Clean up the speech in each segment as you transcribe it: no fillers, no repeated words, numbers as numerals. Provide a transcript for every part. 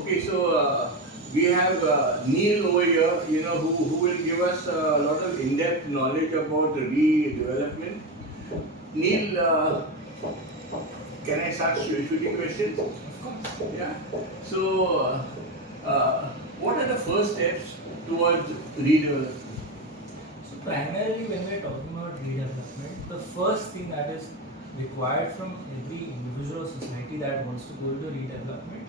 Okay, so we have Neel over here, who will give us a lot of in-depth knowledge about redevelopment. Neel, can I start shooting questions? Of course. Yeah. So, what are the first steps towards redevelopment? So primarily when we're talking about redevelopment, the first thing that is required from every individual or society that wants to go into redevelopment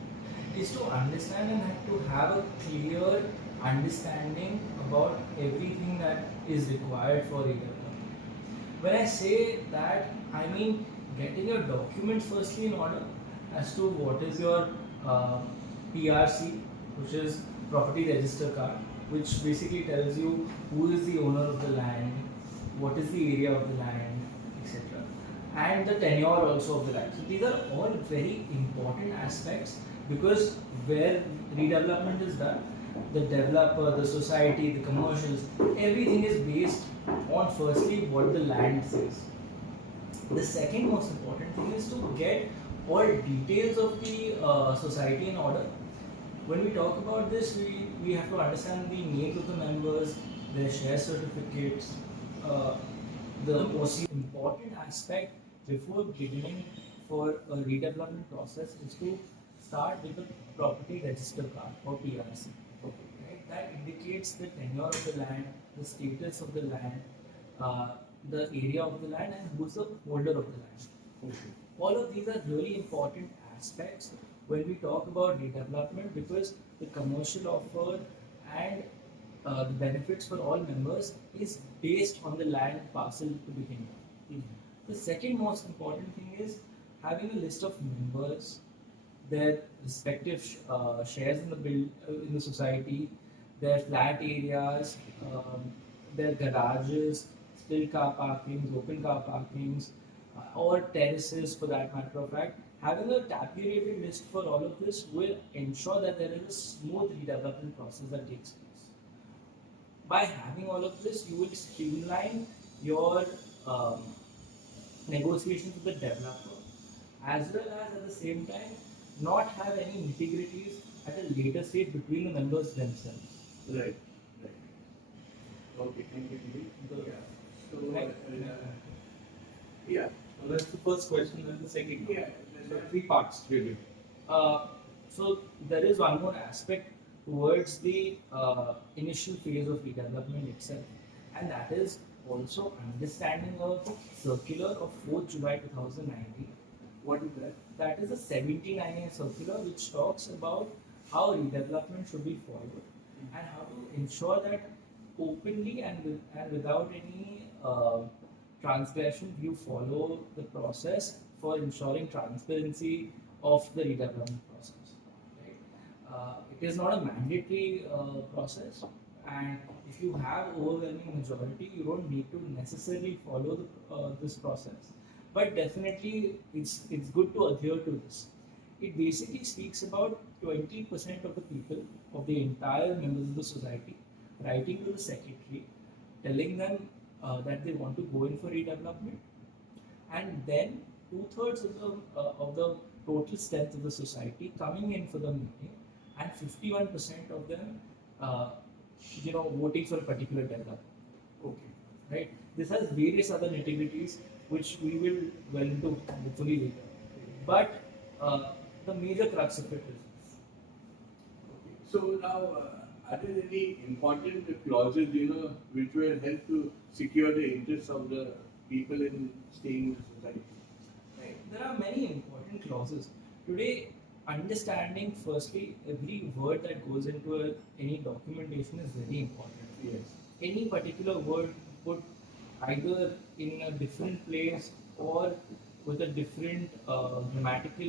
is to understand and to have a clear understanding about everything that is required for redevelopment. When I say that, I mean getting your documents firstly in order as to what is your uh, PRC, which is property register card, which basically tells you who is the owner of the land, what is the area of the land, etc. And the tenure also of the land. So these are all very important aspects because where redevelopment is done, the developer, the society, the commercials, everything is based on firstly what the land says. The second most important thing is to get all details of the society in order. When we talk about this, we have to understand the names of the members, their share certificates. The most important aspect before beginning for a redevelopment process is to start with the property register card or PRC. Right? That indicates the tenure of the land, the status of the land, uh, the area of the land, and who's the holder of the land. Okay. All of these are really important aspects when we talk about redevelopment because the commercial offer and the benefits for all members is based on the land parcel to begin with. The second most important thing is having a list of members, their respective shares in the in the society, their flat areas, their garages, still car parkings, open car parkings, or terraces for that matter of fact. Having a tabulated list for all of this will ensure that there is a smooth redevelopment process that takes place. By having all of this, you will streamline your um, negotiations with the developer, as well as at the same time not have any nitty-gritties at a later stage between the members themselves. Right. Right. Okay. Thank you, Neel. The- Yeah. So, Right. yeah. Well, that's the first question, and the second. Yeah. So three parts really. Uh, so there is one more aspect towards the initial phase of redevelopment itself, and that is also understanding of the circular of 4th July 2019. What is that? That is a 79A circular which talks about how redevelopment should be followed and how to ensure that openly and without any transgression you follow the process for ensuring transparency of the redevelopment process. Right? It is not a mandatory process, and if you have overwhelming majority, you don't need to necessarily follow this process. But definitely, it's good to adhere to this. It basically speaks about 20% of the people of the entire members of the society writing to the secretary, telling them that they want to go in for redevelopment, and then two-thirds of the total strength of the society coming in for the meeting, and 51% of them, uh, voting for a particular developer. Okay. Right? This has various other nitty-gritties which we will well into hopefully later. But the major crux of it is this. Okay. So now, are there any important clauses, which will help to secure the interests of the people in staying in the society? Right. There are many important clauses. Today, understanding firstly every word that goes into any documentation is very important. Yes. Any particular word put either in a different place or with a different grammatical,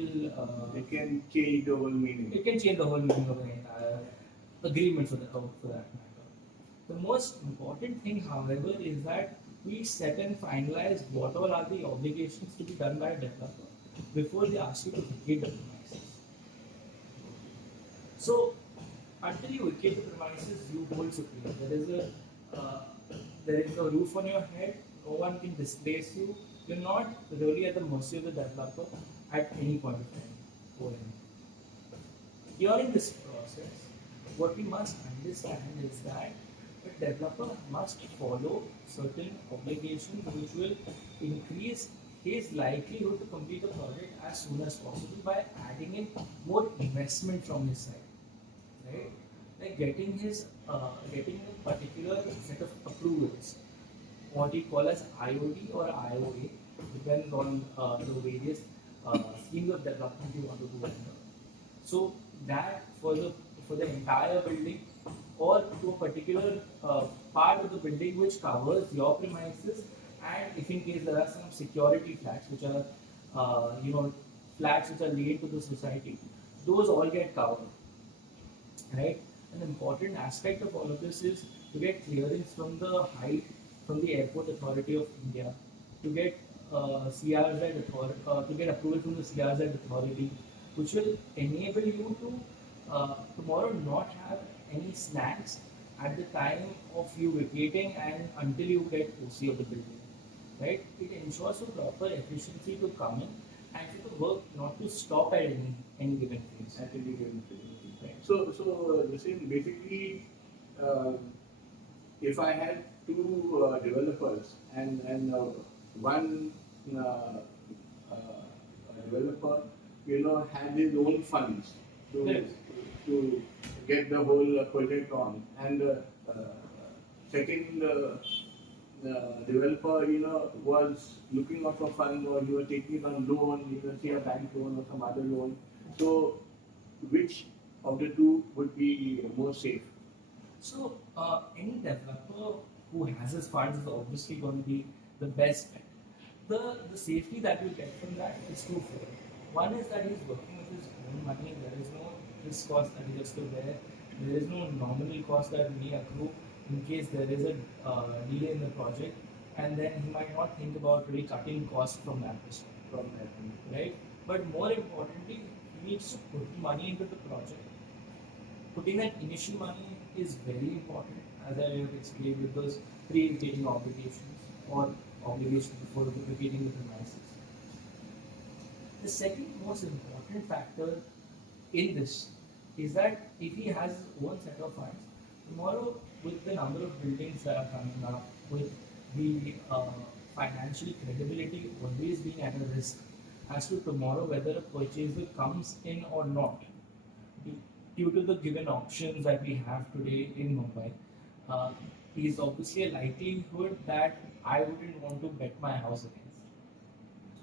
It can change the whole meaning. it can change the whole meaning of the entire agreement for that matter. The most important thing, however, is that we set and finalize what all are the obligations to be done by a developer before they ask you to vacate the premises. So, until you vacate the premises, you hold supreme. Uh, there is a roof on your head. No one can displace you. You're not really at the mercy of the developer at any point of time. Go ahead. securing this process, what we must understand is that a developer must follow certain obligations which will increase his likelihood to complete the project as soon as possible by adding in more investment from his side, right? Like getting a particular set of approvals, what we call as IOD or IOA, depends on the various schemes of development you want to do under. So that for the entire building or to a particular part of the building which covers your premises, and if in case there are some security flats which are flats which are laid to the society, those all get covered, right? An important aspect of all of this is to get clearance from the height from the Airport Authority of India, to get to get approval from the CRZ authority, which will enable you to tomorrow not have any snacks at the time of you vacating and until you get OC of the building, right? It ensures a proper efficiency to come in and for the work not to stop at any given phase. At any given phase. Right. So this is basically, uh, if I had two developers and one developer, had his own funds to Yes. to get the whole project on, and second developer, was looking out for funds, or you were taking it on loan, say a bank loan or some other loan. So, which of the two would be more safe? So, any developer who has his funds is obviously going to be the best bet. The safety that you get from that is twofold. One is that he's working with his own money. There is no risk cost that he has to bear. There is no nominal cost that may accrue in case there is a delay in the project, and then he might not think about really cutting costs from that perspective, From that? right? But more importantly, he needs to put money into the project. Putting that initial money is very important, as I have explained with those pre-vacating obligations or obligations before vacating the premises. The second most important factor in this is that if he has his own set of funds, tomorrow with the number of buildings that are coming up, with the financial credibility always being at a risk as to tomorrow whether a purchaser comes in or not, due to the given options that we have today in Mumbai, is obviously a likelihood that I wouldn't want to bet my house against,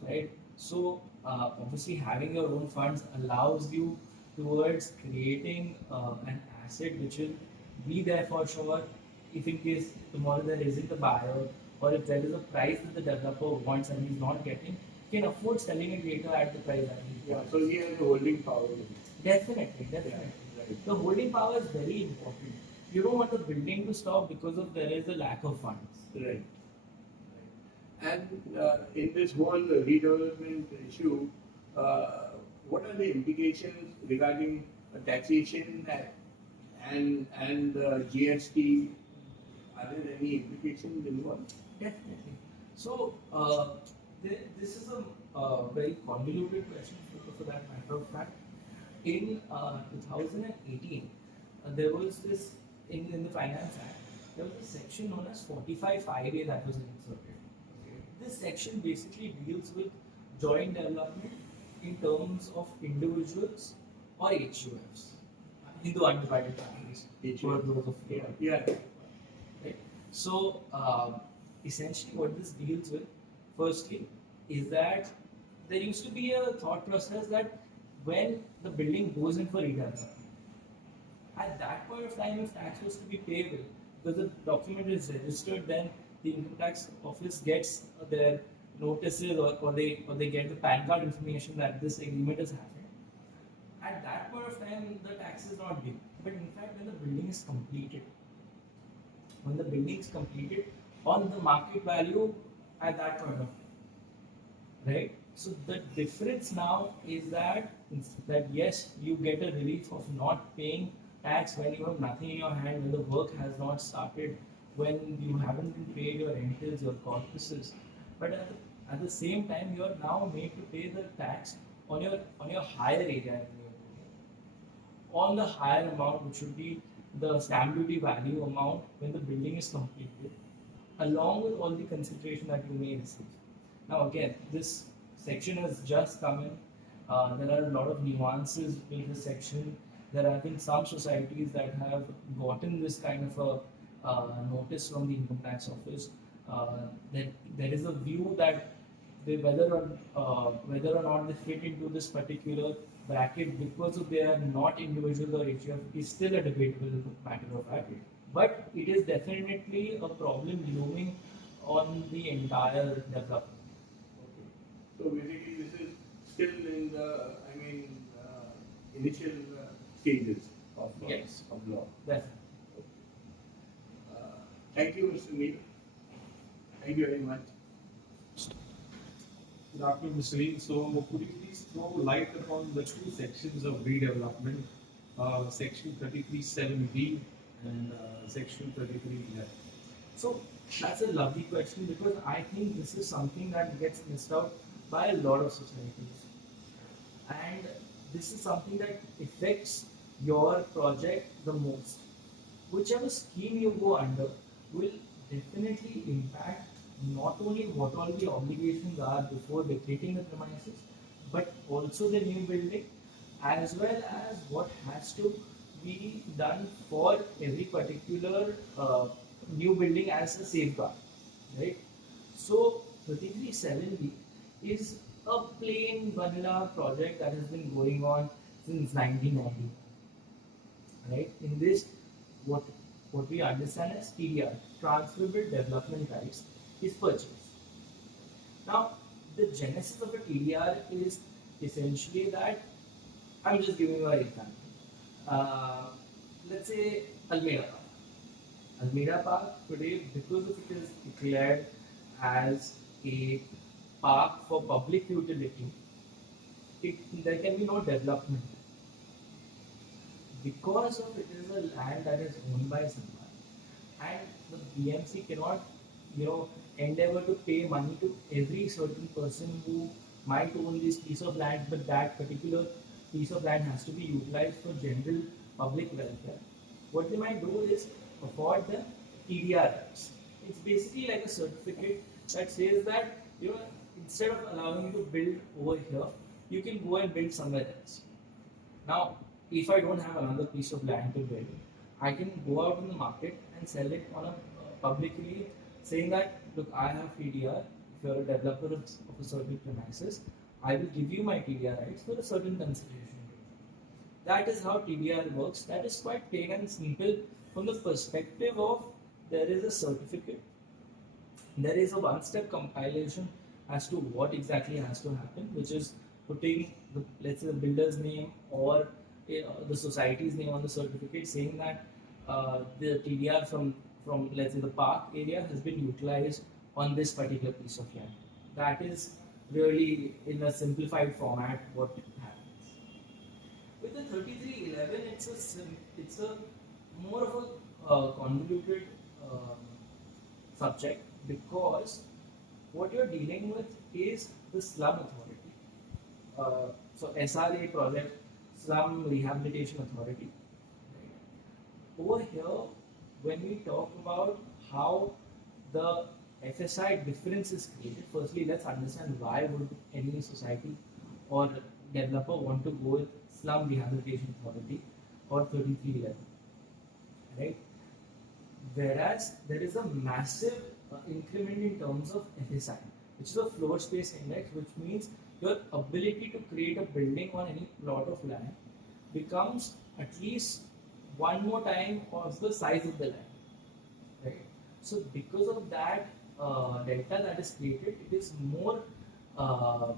right? So obviously having your own funds allows you towards creating an asset which will be there for sure if in case tomorrow there isn't a buyer, or if there is a price that the developer wants and he's not getting, he can afford selling it later at the price that he's Yeah. So he has the holding power. Definitely. Yeah, right. The holding power is very important. You don't want the building to stop because of there is a lack of funds. Right. And in this whole redevelopment issue, what are the implications regarding taxation and GST? Are there any implications involved? Definitely. So, this is a very convoluted question for that matter of fact. In 2018, there was this, in the Finance Act, there was a section known as 45(5)(a) that was inserted. This section basically deals with joint development in terms of individuals or HUFs, Hindu undivided families. For those of you. Yeah. Right? So, essentially, what this deals with, firstly, is that there used to be a thought process that when the building goes in for redevelopment, at that point of time, if tax was to be payable, because the document is registered, then the income tax office gets their notices, or they get the PAN card information that this agreement is happening. At that point of time, the tax is not due. But in fact, when the building is completed, on the market value at that point of time, right? So the difference now is that yes, you get a relief of not paying tax when you have nothing in your hand, when the work has not started, when you haven't been paid your rentals, your corpuses. But at the same time, you are now made to pay the tax on your higher area in your building. on the higher amount, which would be the stamp duty value amount when the building is completed, along with all the consideration that you may receive. Now, again, this section has just come in. There are a lot of nuances in this section. There have been some societies that have gotten this kind of a notice from the income tax office. There is a view that whether or not they fit into this particular bracket because of they are not individual or HUF is still a debatable matter of fact. But it is definitely a problem looming on the entire development. Okay. So basically, this is still in the, initial stages of, Yes. of law. Definitely. Thank you, Mr. Neel. Thank you very much. Good afternoon, Mr. Neel. So, could you please throw light upon the two sections of redevelopment, section 33(7)(b) and section 33(11)? So that's a lovely question because I think this is something that gets missed out by a lot of societies. And this is something that affects your project the most. Whichever scheme you go under will definitely impact not only what all the obligations are before vacating the premises, but also the new building, as well as what has to be done for every particular new building as a safeguard, right? So 3370 is a plain vanilla project that has been going on since 1990, right? In this, what what we understand as TDR, transferable development rights, is purchased. Now, the genesis of a TDR is essentially that I'm just giving you an example. Uh, let's say Almeida Park. Almeida Park today, because of it is declared as a park for public utility, there can be no development because of it is a land that is owned by someone, and the BMC cannot, endeavor to pay money to every certain person who might own this piece of land, but that particular piece of land has to be utilized for general public welfare. What they might do is afford them TDR rights. It's basically like a certificate that says that instead of allowing you to build over here, you can go and build somewhere else. Now, if I don't have another piece of land to build, I can go out in the market and sell it on a publicly saying that look, I have TDR. If you're a developer of a certain premises, I will give you my TDR rights for a certain consideration. That is how TDR works. That is quite plain and simple from the perspective of there is a certificate, there is a one-step compilation as to what exactly has to happen, which is putting the, let's say, the builder's name or the society's name on the certificate, saying that the TDR from let's say the park area has been utilized on this particular piece of land. That is really in a simplified format what happens. With the 3311, it's a more of a convoluted subject because what you're dealing with is the slum authority. So SRA project, Slum Rehabilitation Authority. Right? Over here, when we talk about how the FSI difference is created, firstly let's understand why would any society or developer want to go with Slum Rehabilitation Authority or 3311, right? Whereas there is a massive increment in terms of FSI, which is a floor space index, which means your ability to create a building on any plot of land becomes at least one more time of the size of the land, right? So because of that delta that is created, it is more uh,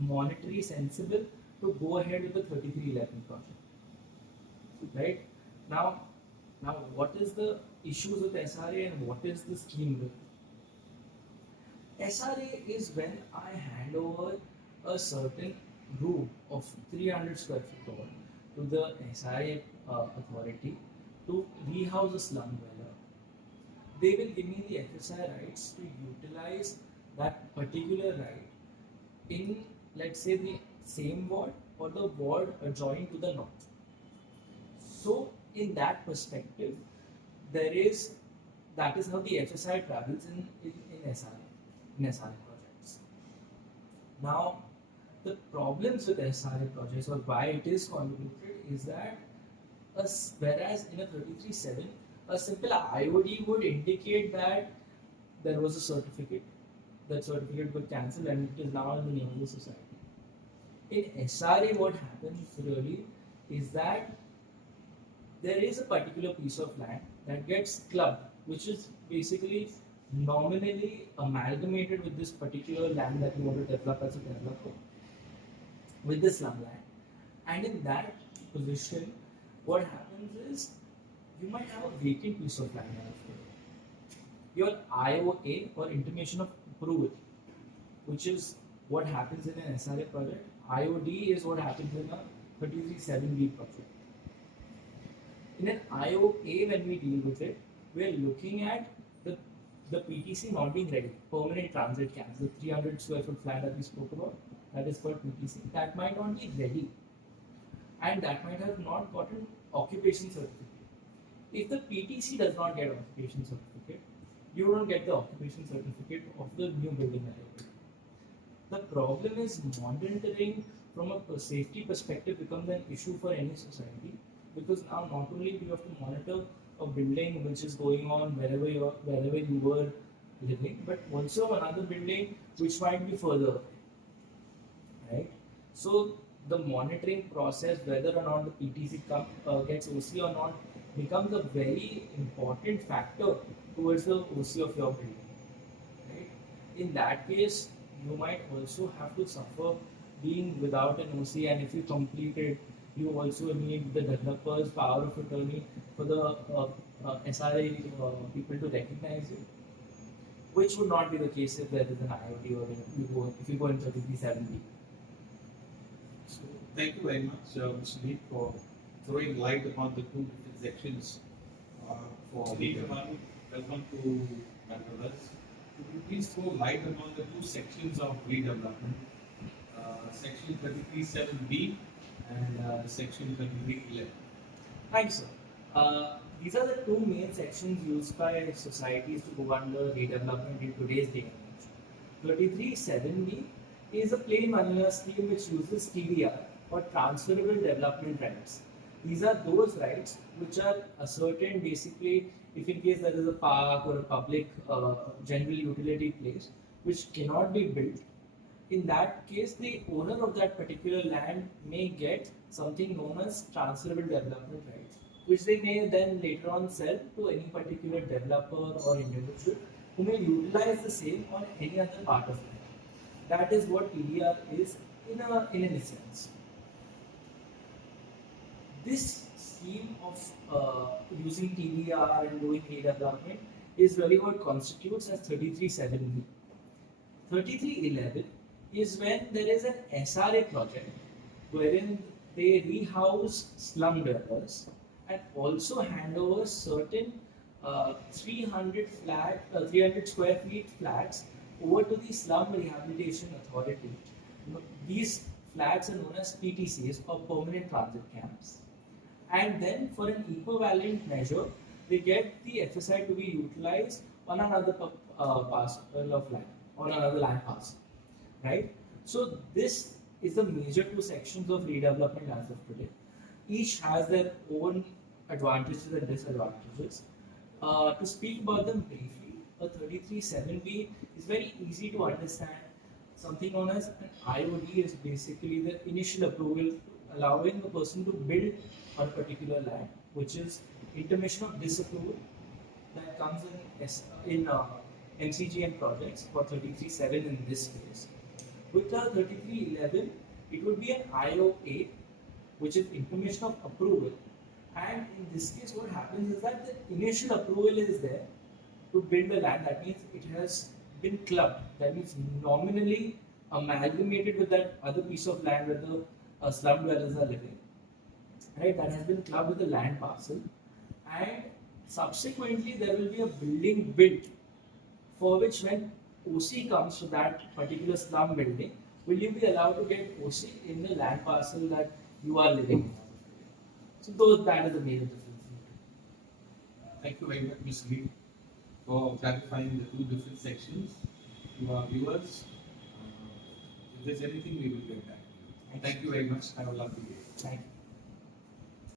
monetary sensible to go ahead with the 3311 project, right? Now, what is the issues with SRA and what is the scheme with SRA is when I hand over a certain room of 300 square feet over to the SRA authority to rehouse a slum dweller. They will give me the FSI rights to utilize that particular right in, let's say, the same ward or the ward adjoining to the north. So in that perspective, that is how the FSI travels in SRA projects. Now, the problems with SRA projects or why it is convoluted is that whereas in a 33.7, a simple IOD would indicate that there was a certificate. That certificate got cancelled and it is now in the name of the society. In SRA, what happens really is that there is a particular piece of land that gets clubbed, which is basically nominally amalgamated with this particular land that you want to develop as a developer, with the slum land. And in that position, what happens is you might have a vacant piece of land. Your IOA or intimation of approval, which is what happens in an SRA project. IOD is what happens in a 33.7B project. In an IOA, when we deal with it, we are looking at the PTC not being ready, permanent transit camps, the 300 square foot flat that we spoke about, that is called PTC, that might not be ready and that might have not gotten occupation certificate. If the PTC does not get occupation certificate, you don't get the occupation certificate of the new building that you're building. The problem is monitoring from a safety perspective becomes an issue for any society, because now not only do you have to monitor a building which is going on wherever you were living, but also another building which might be further away, right? So the monitoring process, whether or not the PTC gets OC or not, becomes a very important factor towards the OC of your building, right? In that case, you might also have to suffer being without an OC, and if you complete it, you also need the developer's power of attorney for the SRA people to recognize it, which would not be the case if there is an IOD or if you go in 33.7B. So, thank you very much, Mr. Neel, for throwing light upon the two different sections for Neel Ramani. Welcome to eBandraBuzz. Could you please throw light upon the two sections of redevelopment, section 33.7B and section 33.11? Thanks, sir. These are the two main sections used by societies to go under redevelopment in today's day and age. 33.7B is a plain vanilla scheme which uses TDR or transferable development rights. These are those rights which are ascertained basically if in case there is a park or a public general utility place which cannot be built. In that case, the owner of that particular land may get something known as transferable development rights, which they may then later on sell to any particular developer or individual who may utilize the same on any other part of it. That is what TDR is in an essence. This scheme of using TDR and doing redevelopment is really what constitutes as 33.7B. 33.11 is when there is an SRA project wherein they rehouse slum dwellers and also hand over certain 300 square feet flats over to the Slum Rehabilitation Authority. These flats are known as PTCs or permanent transit camps. And then for an equivalent measure, they get the FSI to be utilized on another parcel of land, on another land parcel, right? So this is the major two sections of redevelopment as of today. Each has their own advantages and disadvantages. To speak about them briefly, a 33.7B is very easy to understand. Something known as an IOD is basically the initial approval allowing a person to build on a particular land, which is intimation of disapproval that comes in MCGM projects for 33.7 in this case. With the 33.11, it would be an IOA, which is intimation of approval. And in this case, what happens is that the initial approval is there to build the land. That means it has been clubbed. That means nominally amalgamated with that other piece of land where the slum dwellers are living. Right? That has been clubbed with the land parcel. And subsequently, there will be a building built for which when OC comes to that particular slum building, will you be allowed to get OC in the land parcel that you are living in? So that is the major difference. Thank you very much, Mr. Neel, for clarifying the two different sections to our viewers. If there's anything, we will get back to you. Thank you very much. Have a lovely day. Thank you.